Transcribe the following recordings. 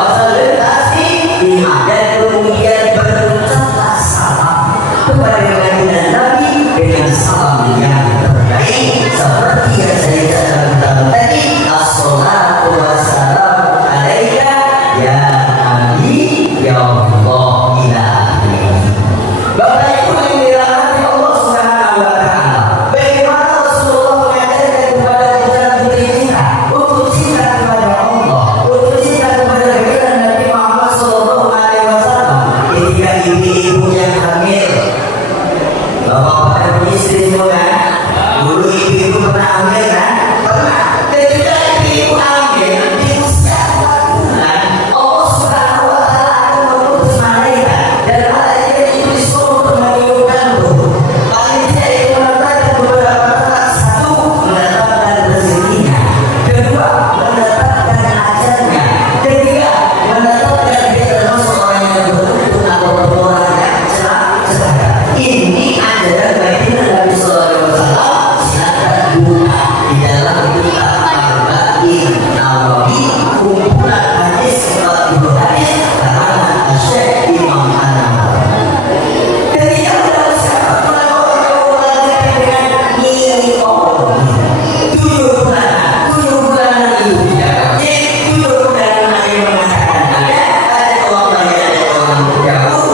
fasilitasi dan kemudian berucaplah salam kepada Nabi dan Nabi dengan salam yang terbaik seperti yang saya katakan tadi, assalatu wassalamu alaika ya Nabi ya Allah ila akhirih. Bapak Ibu yang dirahmati Allah Subhanahu wa taala, bagaimana Rasulullah mengajarkan kepada putra-putri kita untuk cinta kepada Allah, untuk cinta kepada baginda Nabi Muhammad sallallahu alaihi wasallam. Ketika ibu-ibu yang hamil, bapak dan istri semua kan, dulu ibu-ibu pernah hamil kan? Pernah. Ketika ibu hamil di usia 4 bulan, Allah Subhanahu wa taala akan mengutus malaikat dan malaikat itu disuruh untuk meniupkan ruh. Paling tidak itu mendatangkan beberapa perkara. Satu, mendatangkan rezekinya. Kedua, mendatangkan ajalnya. Ketiga, mendatangkan dia termasuk orang yang beruntung atau orang yang celaka. Ini adalah baginda Nabi sallallahu alaihi wasallam. Silakan buka di dalam kitab Arba'in Nawawi, kumpulan hadis 40 hadis karangan Syekh Imam An-Nawawi. Ketika berbicara tentang orang dengan ini Allah, 7 bulanan ibu tidak wajib, 7 bulanan Nabi mengatakan ada orang lain, ada orang jauh,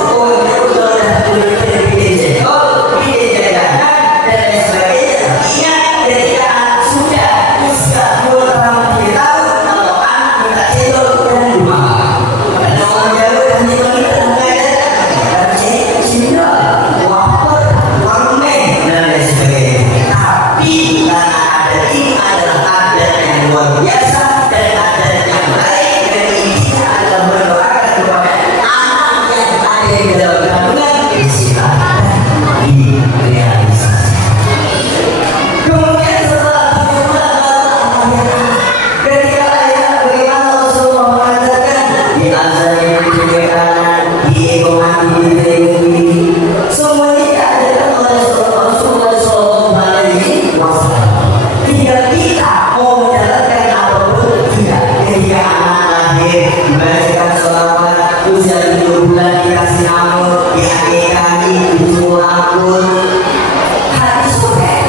dan lain sebagainya. Ingat ketika sudah usia 2 tahun 3 tahun, kalau anak minta cendol dan rumah, ada orang jauh dan kita mengajarkan cendol, wafer, permen dan lain sebagainya. Tapi karena adat ini adalah adat yang luar biasa dan adat yang baik, dan intinya adalah mendoakan kepada anak yang ada di dalam kandungan, silakan direalisasi. Kemudian setelah 7 bulan ketika lahir, bagaimana Rasulullah mengatakan di azannya di kiri kanan, di ekongan di kiri, semuanya adalah Rasulullah sallallahu alaihi wasallam. Tinggal kita mau menjalankan apapun tidak. Ketika anak lahir dibacakan sholawat, usia 7 bulan dikasih nama, diakikahi, dijemur rambut. Hadis sahih.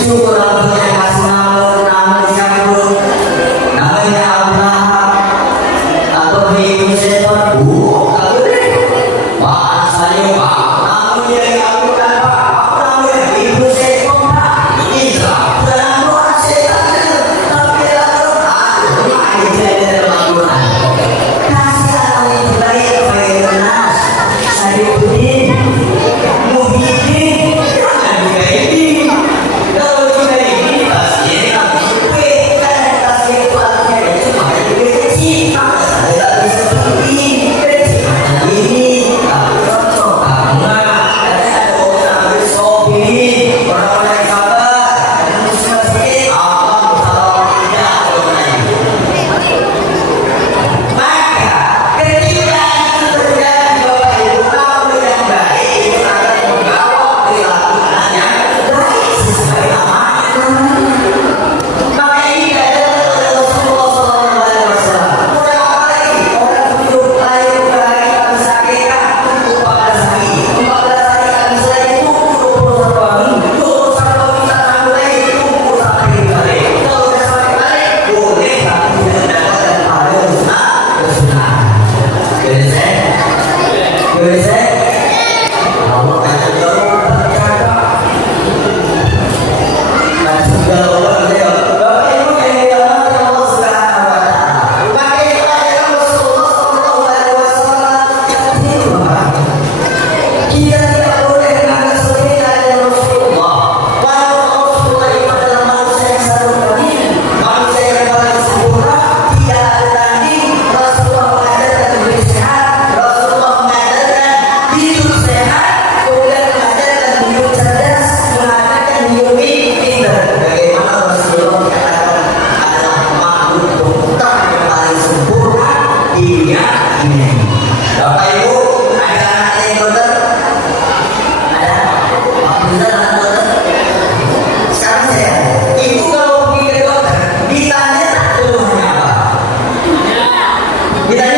Cukur rambutnya kasih nama disambut, namanya Abraham atau Ibu Seton. Tak boleh. Pak saya Pak, namanya Abraham Pak, namanya Ibu Seton Pak. Islam dalam doa setan, tapi dalam aja dalam Al-Quran. Kasih Allah yang baik kepada nas. Syarifuddin, Muhyiddin, jangan dibaiki. Kalau dibaiki pasti kan kasih itu artinya cuma kecil. Saya tak bisa seperti kecil macam ini. Tak cocok, tak enggak. Ada orang bersopi, orang yang sabar, ada muslim sikit. Apa kalau tidak orang maka ketika itu terjadi, Bapak Ibu, kamu yang baik itu akan membawa perilaku anak yang baik sesuai namanya. Maka ini adalah Rasulullah sallallahu alaihi wasallam. Kurang apa lagi? Orang 7 lahir berhari kami sakitkan, 14 hari, 14 hari kami selesai tunggu 21 hari, 21 hari kita tangguh lagi, tunggu sampai balik. Kalau sudah sampai balik, boleh tapi tidak mendapatkan pahala sunnah. Boleh Allah kata jauh bercakap. Dan segala orang dia. Bapak Ibu yang dirahmati Allah Subhanahu wa taala. Maka itu adalah Rasulullah sallallahu alaihi wasallam. Kita tidak boleh menganggap sepele ada Rasulullah. Walau Rasulullah itu adalah manusia yang satu-satunya, manusia yang paling sempurna, tidak ada tanding. Rasulullah mengajarkan hidup sehat, Rasulullah mengajarkan hidup sehat, kemudian mengajarkan hidup cerdas, mengajarkan hidup pintar. Bagaimana Rasulullah dikatakan adalah makhluk dokter yang paling sempurna di dunia ini. Bapak Ibu, ada anak yang dokter? Ada? Alhamdulillah anak dokter. Sekarang saya, ibu kalau pergi ke dokter, ditanya tak keluhannya apa? Ditanya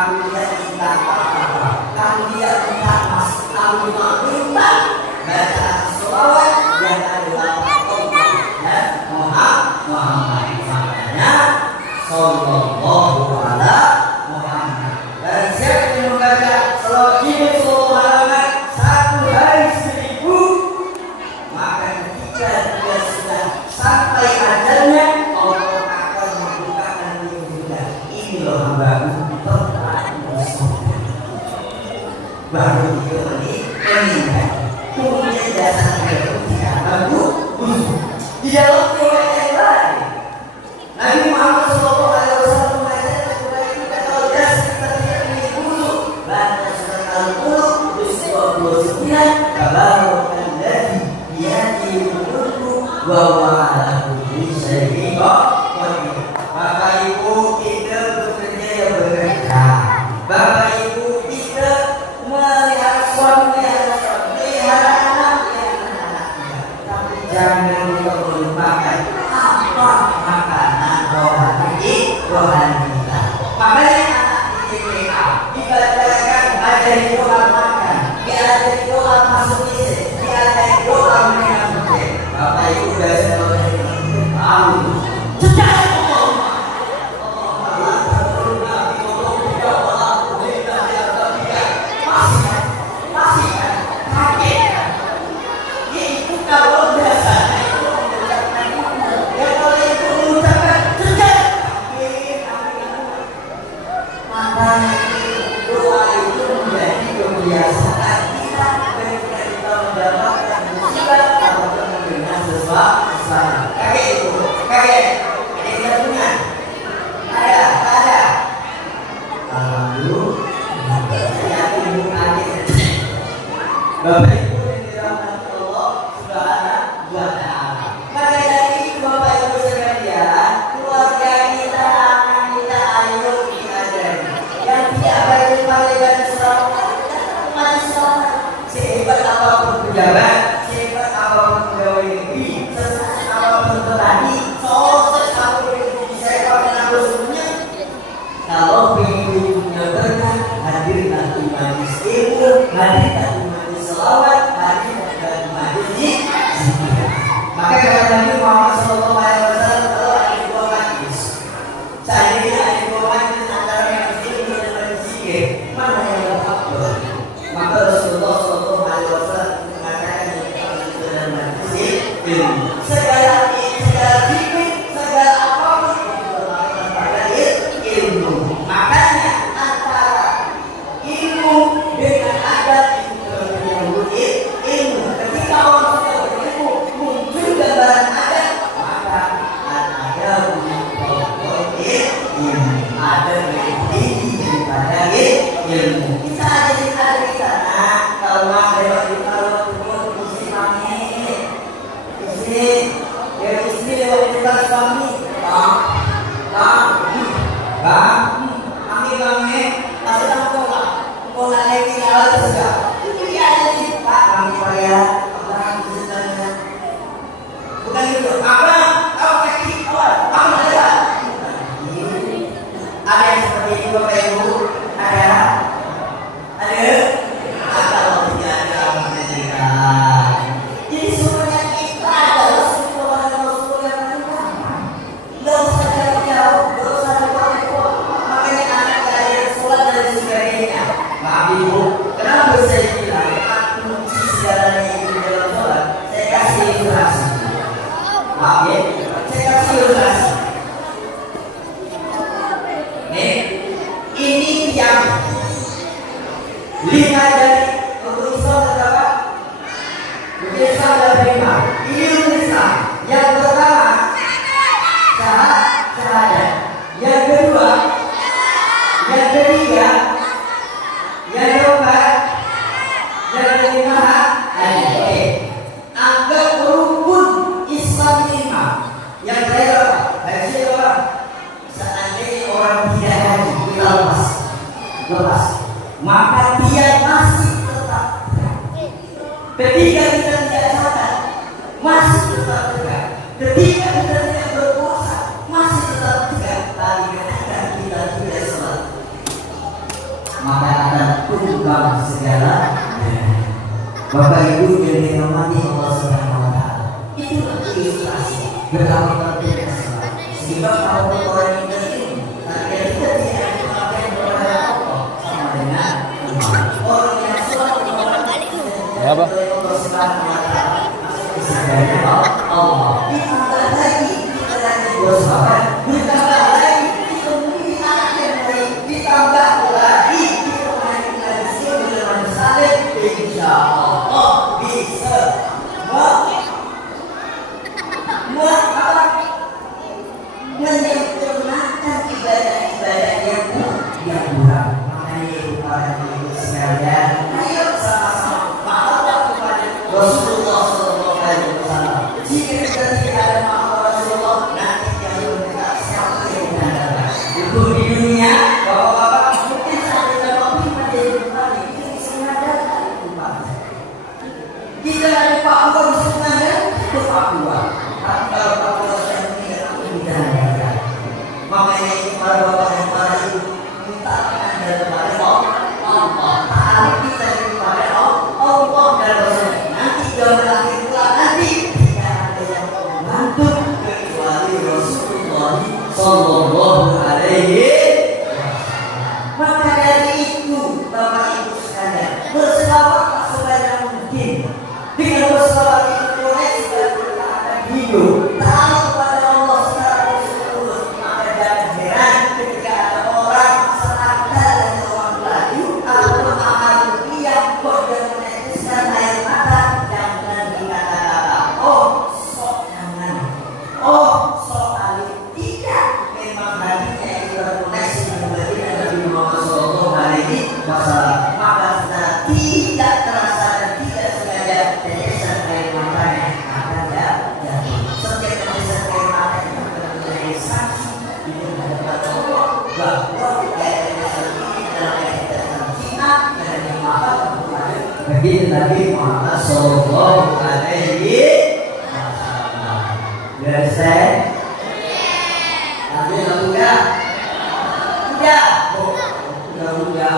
kamu tidak minta apa-apa, kamu tidak minta emas, kamu cuma minta baca selawat yang adalah Allah dan Muhammad. Makanya Sallallahu alaihi Muhammad. Dan siapa yang membaca selawat ini 10 halaman 1 hari 1000, maka ketika dia sudah sampai ajalnya, Allah akan membukakan pintunya. Ini loh hambaku, baru dia meninggal. Kemudian jasanya tidak bagus. Di dalam riwayat yang lain, Nabi Muhammad SAW mengajarkan kepada kita kalau jasad kita tidak memiliki wudhu, baca surat Al-Qur'an juz 29, tabarakal ladzi biyadihi mulku wa huwa ala kulli syai'in qadir. Bapak Ibu kita bekerja yang bekerja. Bapak Ibu kita melihat suami yang melihara anak yang anak-anaknya. Tapi jangan kita melupakan apa makanan rohani kita. Makanya anak di TPA dibacakan ajari doa makan, diajari doa masuk isi, diajari doa mengenai. Bapak Ibu biasa oleh tahu. Sejak doa itu menjadi kebiasaan kita ketika kita mendapatkan musibah atau mendengar sesuatu. Kakek itu, kakek, ada yang punya? Ada. Alhamdulillah. Saya ibu kakek. Bapak Ibu yang dirahmati Allah Subhanahu wa Ta'ala. Maka dari itu Bapak Ibu sekalian, keluarga kita akan kita ayo diajari. Yang tidak baik pada dari selawat, sehebat apapun pejabat, sehebat apapun pegawai negeri, sesukses apapun petani, sukses apapun bisa pakai nama sebelumnya. Kalau pengen punya berkah, hadirlah di majlis ilmu, hadirlah di majlis selawat, hadirlah di majlis zikir. Maka kata Nabi Muhammad SAW, kalau ada dua majlis, seandainya ada dua majlis antara majlis ilmu dan majlis zikir, mana yang lebih afdal? Maka Rasulullah SAW mengatakan dalam majlis ilmu, segala zikir, segala apapun itu berlaku pada ilmu. Makanya antara ilmu dengan adab itu menyambut ilmu. Ketika orang sudah berilmu muncul gambaran adab, maka ada ilmu, ada lebih tinggi daripada ilmu. Kita ada di sana. Kalau ada di kalau istri kami, istri lewat dekat suami, kami pasang pola lagi awal sudah. Itu dia ada di Pak kami saya orang sebenarnya. Bukan itu. Apa? Kau kaki awal. Kamu ada? Ada yang seperti itu Bapak Ibu? Ada? Kalau tidak ada alhamdulillah. Jadi sebenarnya kita adalah sebuah Rasul yang menentang. Tidak usah jauh-jauh, tidak usah jauh-jauh. Makanya anak kalian sholat dan sebagainya. Maaf Ibu, kenapa saya bilang kunci segalanya itu dalam sholat? Saya kasih ilustrasi. Maaf ya, saya kasih ilustrasi. Nih, ini yang 5 dari Islam berapa? Islam ada 5. Ini Islam. Yang pertama syahadat. Yang kedua, yang ketiga, yang keempat, yang kelima haji. Anggap rukun Islam 5. Yang terakhir apa? Haji apa? Seandainya orang tidak haji, kita lepas. Maka dia masih tetap tegak. Ketika kita tidak sadar, masih tetap tegak. Ketika kita tidak berpuasa, masih tetap tegak. Tapi ketika kita tidak sholat, maka akan tumbang segala. Bapak Ibu yang dirahmati Allah Subhanahu wa taala. Itu ilustrasi betapa pentingnya salat. Sehingga kalau orang ini kita tidak memakai kepada Allah sama dengan orang yang salat apa? Allah Subhanahu wa taala. Allah ditambah lagi kita lagi bersabar, ditambah lagi kita memilih anak yang baik, ditambah lagi kita mengenal skill dalam saleh, insya Allah bisa menyempurnakan ibadah-ibadah yang kurang. Makanya itu para ibu sekalian, ayo sama-sama maafkan kepada Rasulullah Sallallahu Alaihi Wasallam. Jika kita tidak ada maaf Rasulullah, nanti yang berdekat siapa yang menandakan? Itu di dunia, bapak-bapak mungkin saat kita kopi menjadi kembali itu bisa mengadakan umat. Jika ada Pak Buah bisa mengadakan itu Pak Buah. Tapi kalau Pak Buah saya tidak akan menandakan. Makanya itu para bapak dan para ibu minta anda kepada Allah Ta'ala, kita kepada Allah dan Rasul. Nanti jauh akhir kelak nanti tidak ada yang membantu kecuali Rasulullah Sallallahu Alaihi Wasallam. Maka dari itu Bapak Ibu sekalian, berselawatlah sebanyak mungkin. Dengan berselawat itu koneksi dan berkata hidup taat kepada Allah secara terus-menerus. Maka jangan heran ketika ada orang serakah dan orang Melayu atau amal yang meneteskan air mata, jangan dikata-kata oh sok jangan, oh sok alim. Tidak, memang hatinya itu terkoneksi dengan baginda Nabi Muhammad Sallallahu Alaihi Wasallam. Maka secara tidak terasa dan tidak sengaja tetesan air matanya akan jatuh. Setiap tetesan air mata itu akan menjadi saksi di hadapan Allah bahwa tetesan ini adalah tetesan cinta dan yang mahal kepada baginda Nabi Muhammad Sallallahu Alaihi Wasallam. Understand? Nanti udah? Udah? Udah.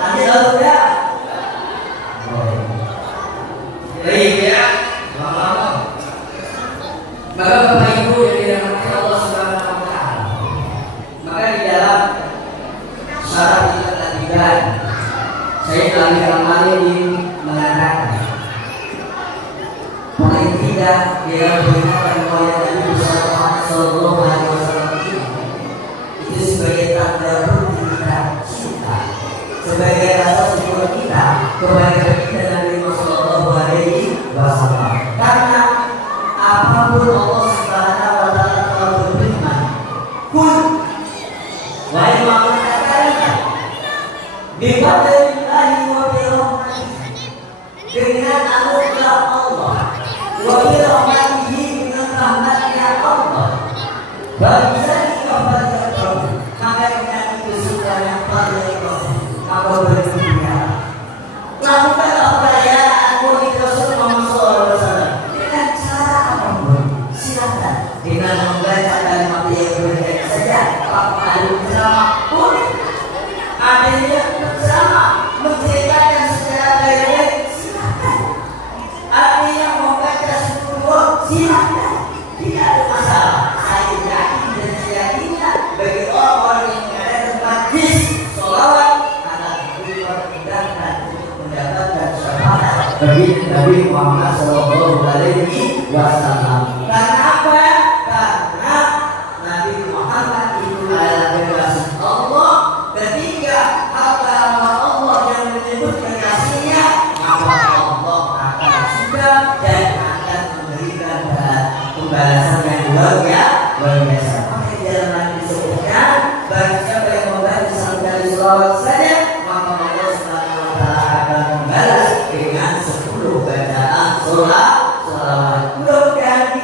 Nanti udah? Baik ya, lama-lama. Maka Bapak Ibu yang dirahmati Allah Subhanahu wa taala. Maka di dalam syarat keterlibatan saya lagi kembali mengatakan paling tidak dia berikan kepada Nabi Muhammad Sallallahu Alaihi Wasallam itu sebagai tanda bukti kita cinta, sebagai rasa syukur kita kepada baginda Nabi Sallallahu Alaihi Wasallam. Karena apapun Allah Subhanahu wa taala telah berfirman, "Kun wahai Muhammad katakan, bifadlillahi wa birahmatihi." Dengan anugerah Allah, wa birahmatihi, dengan rahmatnya Allah. Bagi kepada kamu, maka dengan itu sudah yang paling kamu berdunia. Lakukanlah perayaan Maulid Rasul Muhammad SAW dengan cara apapun. Silakan dengan membaca kalimat yang berbeda saja. Apa ada bersama pun ada yang bersama menceritakan secara baik-baik. Silakan. Ada yang membaca 10 silakan. Tidak ada masalah. Saya yakin dan saya yakinkan bagi orang-orang yang mengadakan majlis sholawat akan dipermudahkan untuk mendapatkan syafaat bagi Nabi Muhammad Sallallahu Alaihi Wasallam. Karena apa? Karena Nabi Muhammad itu adalah kekasih Allah. Ketika hamba Allah yang menyebut kekasihnya, maka Allah akan suka dan akan memberikan pembalasan yang luar biasa. Maka di dalam hadis disebutkan, bagi siapa yang membaca sampai selawat saja, maka Allah Subhanahu wa taala akan membalas dengan 10 bacaan selawat. Mudah-mudahan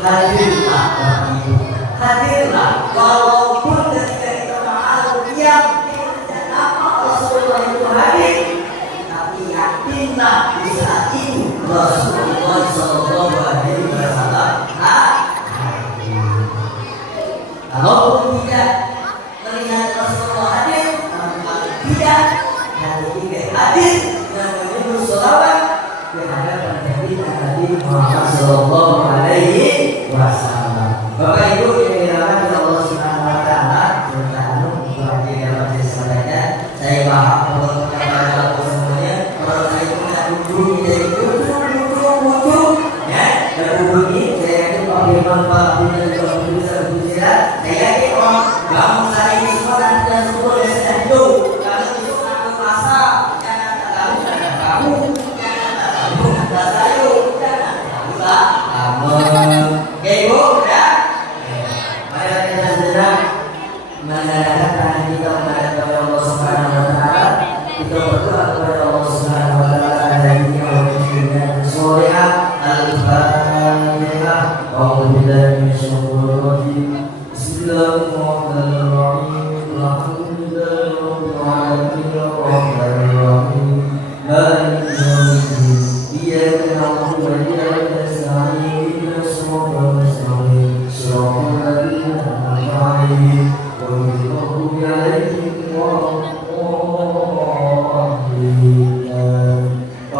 hadirlah Bapak Ibu, hadirlah walaupun ketika kita malu diam tidak apa Rasulullah itu hadir, tapi yakinlah di saat itu Rasulullah Sallallahu Alaihi Wasallam hadir. Kalaupun tidak melihat Rasulullah hadir, tidak hadir dan menyebut sholawat di hadapan Nabi Muhammad Sallallahu Alaihi Wasallam. Bapak Ibu yang dirahmati Allah Subhanahu Wa Taala, saya paham kepada Allah semuanya. Kalau saya punya duduk, saya duduk, ya, dan duduk ini saya yakin Pak Firman, Pak Abdul dan Pak bisa berbicara. Saya yakin orang bangun saya ini semua nanti dan semua yang sedang hidup. Kalau itu aku rasa jangan tahu dan kamu, jangan tahu dan saya, jangan tahu lah. Oke Ibu, ya. Mari kita segera menandakan kita kepada Allah Subhanahu Wa Taala. Kita berdoa kepada Allah Subhanahu Wa Taala dari dunia soleh. Al-Fatihah. A'udzubillahi minasyaitonir rajim. Bismillahirrahmanirrahim. Alhamdulillahirabbil alamin. Arrahmanir rahim. Maliki yaumiddin. Iyyaka na'budu wa iyyaka nasta'in. Ihdinas siratal mustaqim. Shiratal ladzina an'amta 'alaihim ghairil maghdubi 'alaihim waladdallin.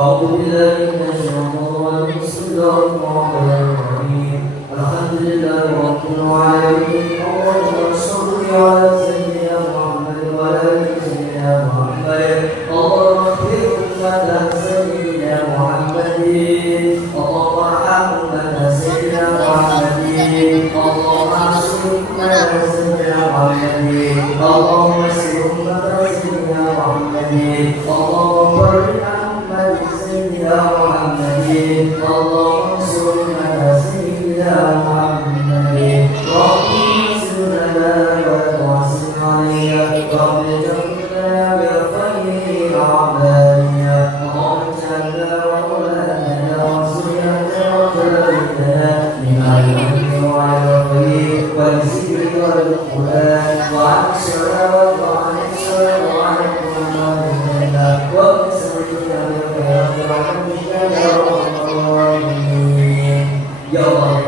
A'udzu billahi minasyaitonir rajim. Bismillahirrahmanirrahim. Alhamdulillahirabbil alamin. Allahumma shalli 'ala sayyidina Muhammad wa 'ala ali sayyidina Muhammad. Allahumma ighfir ummata sayyidina Muhammadin. Allahumma arham ummata sayyidina Muhammadin. Allahumma ansur ummata sayyidina Muhammadin. Allahumma ansur ummata sayyidina Muhammadin. Allahumma barik ummata sayyidina Muhammadin. Allahumma ansur ummata sayyidina Muhammadin. Rabbana sirna wa tawasil alayya. Rabbana jamilna bi khairin a'malina. Allahumma jalla wa ulana wa sunnata wa barakna lima yuhibbu wa yardi wa zikri wal Qur'an wa aksara wa aksara wa aksara wa bismillahirrahmanirrahim. Ya Allah,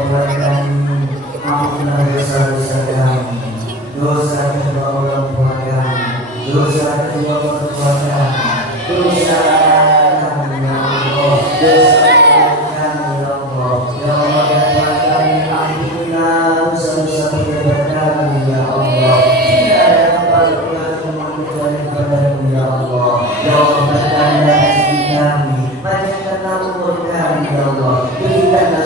ampunilah dosa-dosa kami, dosa kedua orang tua kami, dosa kedua mertua kami, dosa kami ya Allah, dosa kami ya Allah, ya Allah ya Tuhan kami, ampunilah dosa-dosa kita.